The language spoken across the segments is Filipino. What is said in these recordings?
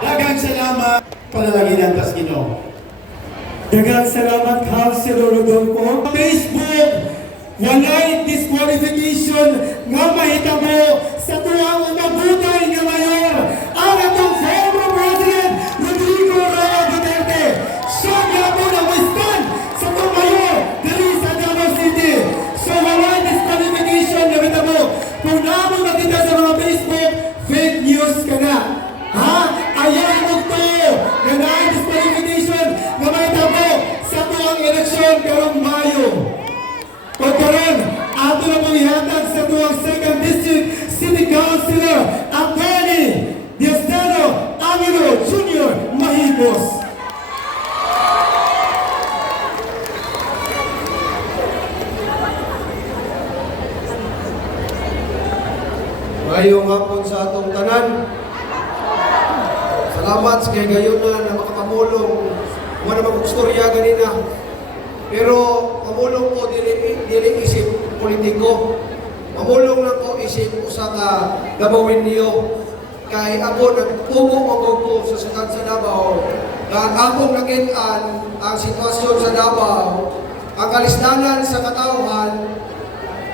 Daghang salamat panalangin tas Ginoo. Daghang salamat, Councilor Rodolfo. Facebook, walay disqualification nga mahitabo sa tuwang nabutay nga mayor ang atong former President Rodrigo Roa Duterte. Siya nga po na wistan sa tuwang mayor dali sa Davao City. So walay disqualification nga mahitabo. Kung naman makita sa mga Facebook, fake news ka na. Ha? Ayaw mo to! Ganaan disqualification nga mahitabo sa tuwang eleksyon karong Mayo. Pagkaroon, ato na pong ihatag sa tuwang 2nd District City Councilor Attorney Diosdado Angelo Jr. Mahigos. Mayong hapon sa atong tanan. Salamat sa kay gayuna na makapamulong. Wala namang istorya ganina. Pero pamulong ko dili isip politiko. Pamulong lang ko isip usa ka Dabawin niyo. Kay ako nagtubo magod ko sa siyudad sa Davao. Kaya akong nakit-an ang sitwasyon sa Davao, ang kalisdanan sa katawhan,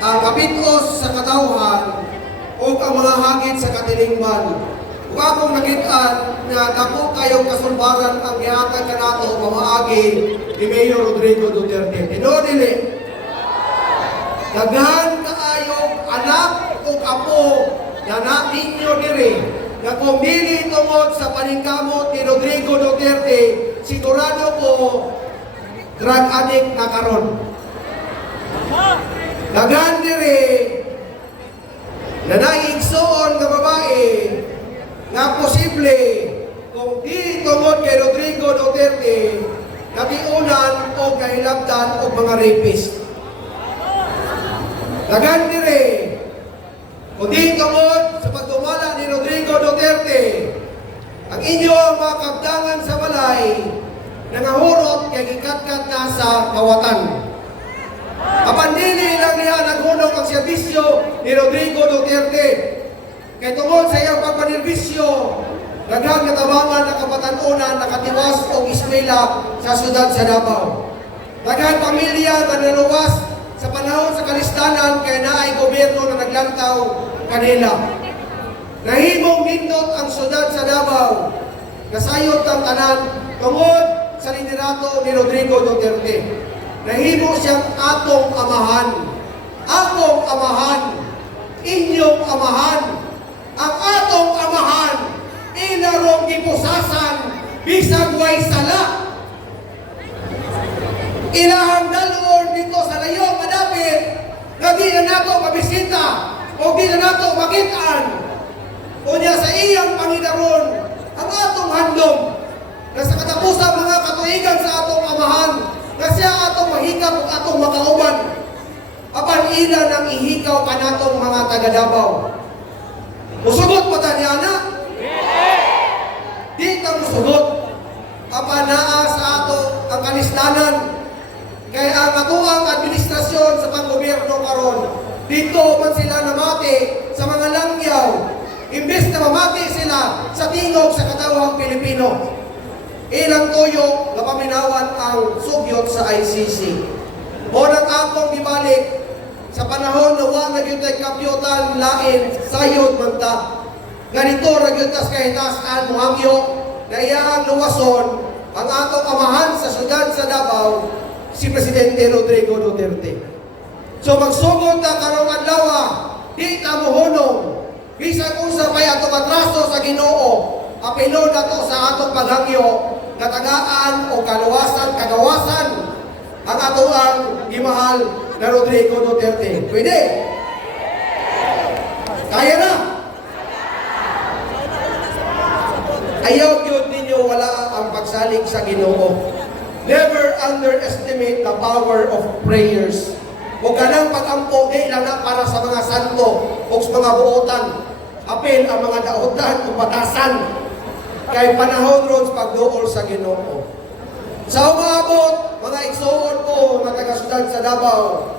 ang kapitos sa katawhan, o ang mga hagit sa katilingban. Kung akong nakit-an na dako kayong kasulbaran ang gihatag kanato pamaagi ni Mayor Rodrigo Duterte. Tinodili. Daghan kaayong anak o kapo na ninyo diri na kung dili tungod sa paningkamot ni Rodrigo Duterte, sigurado ko drug addict na karon. Daghan diri na naigsoon nga babae na posible kung di tungod kay Rodrigo Duterte natiunan o kahilabtan o mga rapist. Daghan dire kung di tungod sa pagdumala ni Rodrigo Duterte ang inyong mga kabdangan sa balay nangahurot kay gikatkat na sa kawatan. Kapandili lang niya naghunong ang serbisyo ni Rodrigo Duterte. Kay tungod sa iyang pagpanerbisyo, daghang natabangan na kapatanunan nakatiwas o ismela sa siyudad sa Davao. Daghang pamilya na naluwas sa panahon sa kalistanan kay naay gobyerno na naglantaw kanila. Nahimong nindot ang siyudad sa Davao, nasayot ang tanan tungod sa liderato ni Rodrigo Duterte. Nahimo siyang atong amahan, akong amahan, inyong amahan, ang atong amahan, inarong gipusasan, bisag way sala. Ilahang dalon dito sa layong madapit, na di na nato mabisita, o di na nato makitaan. Unya sa iyang Panginoon, ang atong handom, na sa katapusan mga katuigan sa atong amahan, na siya atong mahikap o atong makauban. Apan ila nang ihikaw kanatong mga taga-Davao. Musugot pa ta niya na? Di ka musugot. Apan naa sa ato ang kalisdanan. Kaya ang atuang administrasyon sa panggobyerno karon, dito man sila namati sa mga langyaw. Imbes na mamati sila sa tingog sa katawang Pilipino. Ilang tuyo na paminawan ang sugyot sa ICC. O nang akong gibalik sa panahon na wang nagyutay kapyotan lain sayod manta. Ganito nagyutas kahitasan muhangyo na iyang luwason ang atong amahan sa siyudad sa Davao, si Presidente Rodrigo Duterte. So magsugod na karong adlaw, di ta mohunong bisag unsa pay atong atraso sa Ginoo. Apelo na to sa atong paghangyo, katagaan o kaluwasan, kagawasan ang atong gimahal na Rodrigo Duterte. Pwede? Kaya na? Ayaw yun ninyo wala ang pagsalig sa Ginoo. Never underestimate the power of prayers. Huwag ka nang pag-ampo, di lang na para sa mga santo o sa mga buotan. Apel ang mga daotan o batasan. Kay panahon ron pagduol sa Ginoo. Sa umabot, mga igsoon ko na taga-sudad sa Davao,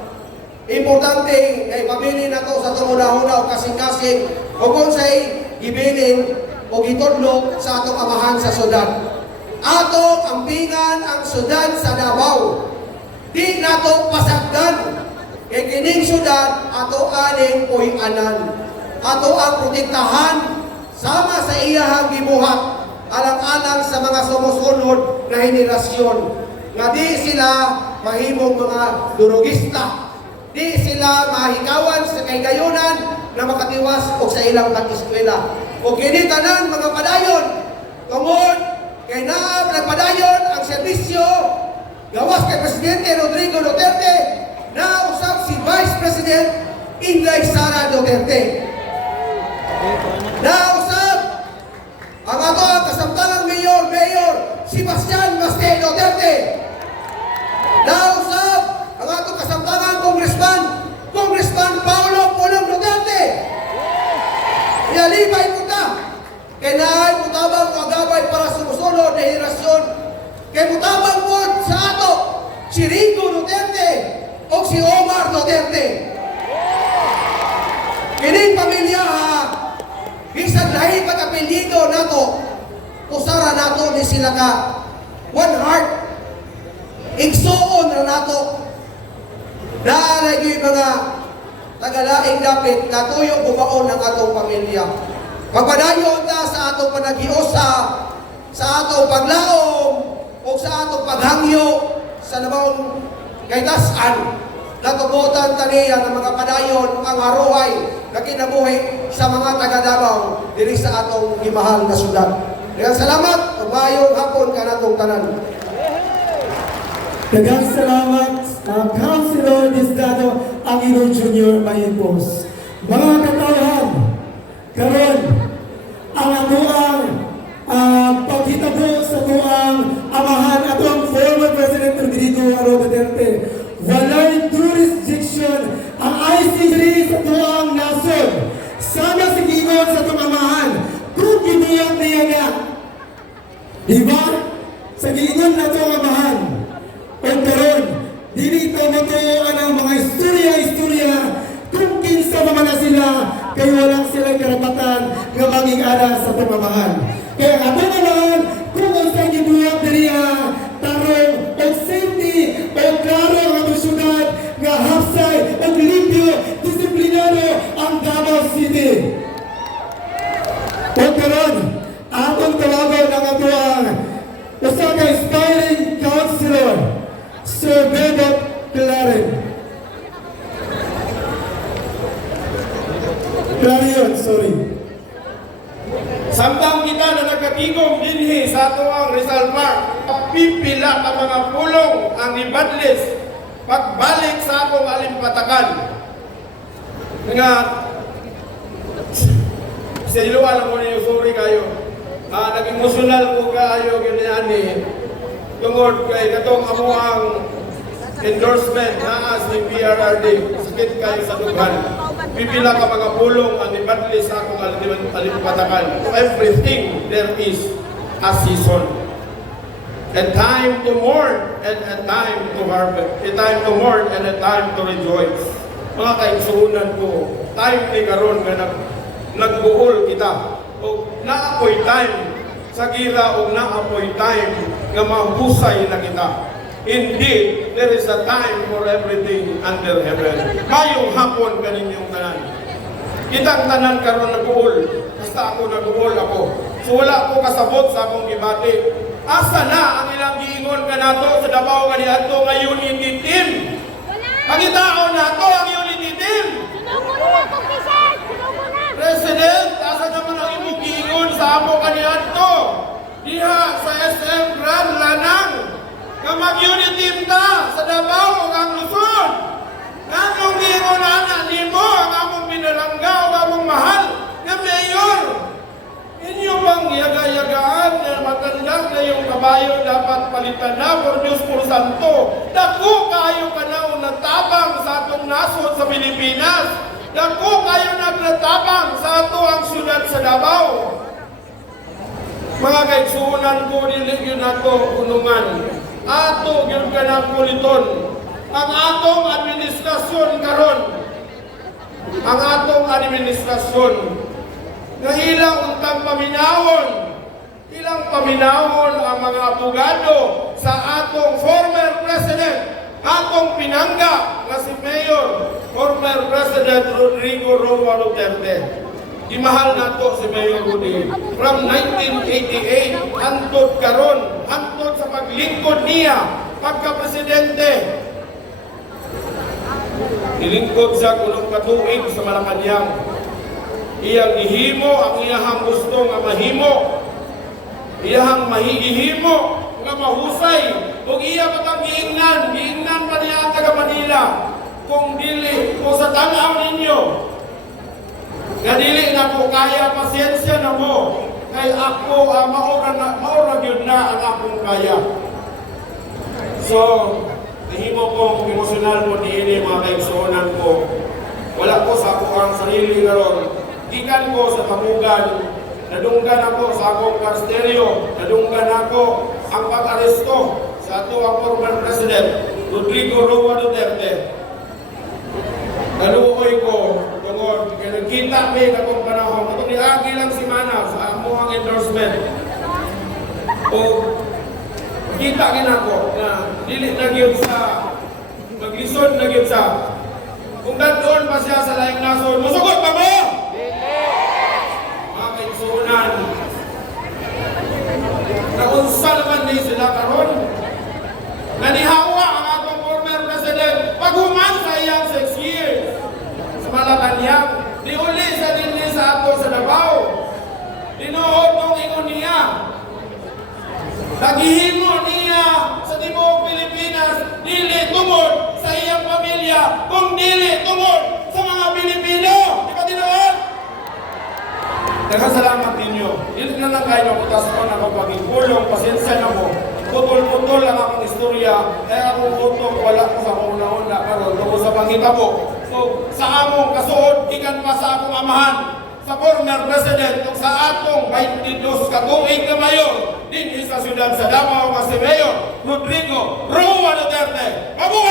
importante kay pamili na to sa tumunahuna o kasing-kasing o kung sa'y gibilin o gitudlo sa atong amahan sa syudad. Ato ambingan ang syudad sa Davao. Di nato pasagdan. Kay kining syudad ato aning puy-anan. Ato ang protektahan sama sa iyahang gibuhat alang-alang sa mga sumusunod na henerasyon nga di sila mahimong mga durugista, di sila mahikawan sa kaygayunan na makatiwas o sa ilang pag-eskwela. O kini tanan mga padayon, tungod kay naa nagpadayon ang serbisyo gawas kay Presidente Rodrigo Duterte na usab si Vice President Inday Sara Duterte. Nausap ang ato ang kasamtangang Mayor Sebastian Maste Duterte. Nausap ang ato kasamtangang Congressman Paulo Pulong Duterte. Ialibay po ta. Kaya naay mutabang o agabay para sumusunod na henerasyon. Kaya mutabang po sa ato si Rico Duterte o si Omar Duterte. Kining pamilya bisan lahi pag-apelyido nato, usara nato ni sila ka one heart. Igsuon na nato. Naaragi mga tagalaing dapit na tuyo bumaon ng atong pamilya. Pagpadayon ta sa atong panagiusa, sa atong paglaom, o sa atong paghangyo sa namang kaytasan. Natubutan taniya ng mga padayon ang haruhay na kinabuhi sa mga taga-Davao diri sa atong gimahal na syudad. Daghang salamat, mabayong hapon ka natong tanan. Daghang salamat, Councilor Diosdado Aquino Jr. Mayipos. Mga katawhan, karon ang amuang paghitabo sa tuang amahan atong former President Rodrigo Duterte. Walay jurisdiction ang ICC sa tuang nasod. Sana sigingon sa tumamahan kung gibiyang niya nga. Diba? Sa giingon na tuang amahan. O karon, dito matuoan ang mga istorya kung kinsa naman na sila kay walang silang karapatan nga maging ala sa tumamahan. Kaya ato naman, kung unsang gibuyang diriya, tarong o safety o klaro ang atong syudad nga hapsay o limpyo, disiplinado ang Davao City. O karon, atong tawagan ang atuang usa ka inspiring councilor, Sir Bebot Claren. Clarion, sorry. Samtang kita na nagkatigom dinhi sa ato ang Rizal Park, pipila ka mga pulong ang ibadlis pagbalik sa atong alimpatakan. Nga, sa iluwa lang mo ninyo, sorry kayo. Naging emosyonal ko kayo ganyan ni tungod kay katong amo ang endorsement na as ni PRRD. Sakit kayo sa dughan. Pipila ka mga pulong ang ibadlis sa akong alimpatakan. Everything there is a season. A time to mourn and a time to harvest. A time to mourn and a time to rejoice. Mga kaigsuunan ko, time ni karon nga nagbuol kita. O naapoy time sa gira o naapoy time nga mahusay na kita. Indeed, there is a time for everything under heaven. Mayong hapon kaninyong tanan. Kitang tanan karon nag-uol. Basta ako nag-uol ako. So wala ko kasabot sa akong gibati. Asa na ang ilang giingon ka nato sa Davao nga niadto nga unity team? Pangitaon nato ang unity team. President, asa naman ang imong giingon sa amo kaniadto? Diha sa SM Grand Lanang. Nga mag-unity ta sa Davao ang Luzon. Nganong giingon ana nimo ang among binalanggaw, among mahal nga mayor. Inyo bang yaga-yagaan na matanda na yung kabayo dapat palitan na for Diyos por Santo? Dako kayo ka na natabang sa atong nasod sa Pilipinas. Dako kayo nagnatabang sa ato ang syudad sa Davao. Mga kaigsuunan ko, niligyan nato unungan. Ato gyud kanang kuliton ang atong administrasyon karon. Ang atong administrasyon nga ilang untang paminawon. Ilang paminawon ang mga abogado sa atong former president, atong pinangga nga si Mayor, former President Rodrigo Roa Duterte. Imahal nato si Mayor Rudy from 1988 hantod karon, hantod sa paglingkod niya pagka-presidente. Nilingkod siya kulong katuig sa Malacanang. Iyang ihimo ang iyahang gusto nga mahimo. Iyahang mahihimo nga mahusay. Kung iya patang giingnan pa niya ang taga Manila. Kung dili, kung sa tanaw ninyo, nga dili na po kaya, pasensya na mo. Kay ako, maura yun na ang akong kaya. So, nahimo kong emosyonal mo niini mga kaigsuonan ko. Wala ko sa ako ang sarili karon. Gikan ko sa kamugan, nadunggan ako sa akong karsteryo, nadunggan ako ang pag-aresto sa ato ang former President, Rodrigo Roa Duterte. Naluoy ko, tungod, kaya nagkita may katong panahon, katong niagi lang si Mana sa amuang endorsement. O, kita ginako na dili na gyud sa maglisod na gyud sa kung doon pa siya sa laing nasod, musugot pa mo? Mga kaigsuonan, naunsa naman din sila karon. Nanihawa ang atong former president paghuman sa iyang 6 years sa Malacanang. Di uli sa dinli sa ato sa Davao. Tinuod nung ingon niya. Naghihimo niya sa tibuok Pilipinas, dili tungod sa iyang pamilya, kung dili tungod sa mga Pilipino. Di ba tinuod? Nagkasalamat ninyo. Dili na lang kayo nakutas ko na kapag-igulong, pasensya na mo. Putol-putol lang akong istorya, kaya akong utok, wala ko sa una-una, karon tungkol sa panghitabo. So, sa among kasuod, ikan pa sa akong amahan, sa former president, kung sa atong 22 katuig na mayor, din sa siyudad sa Davao, nga si Mayor Rodrigo Roa Duterte. Mabuhay!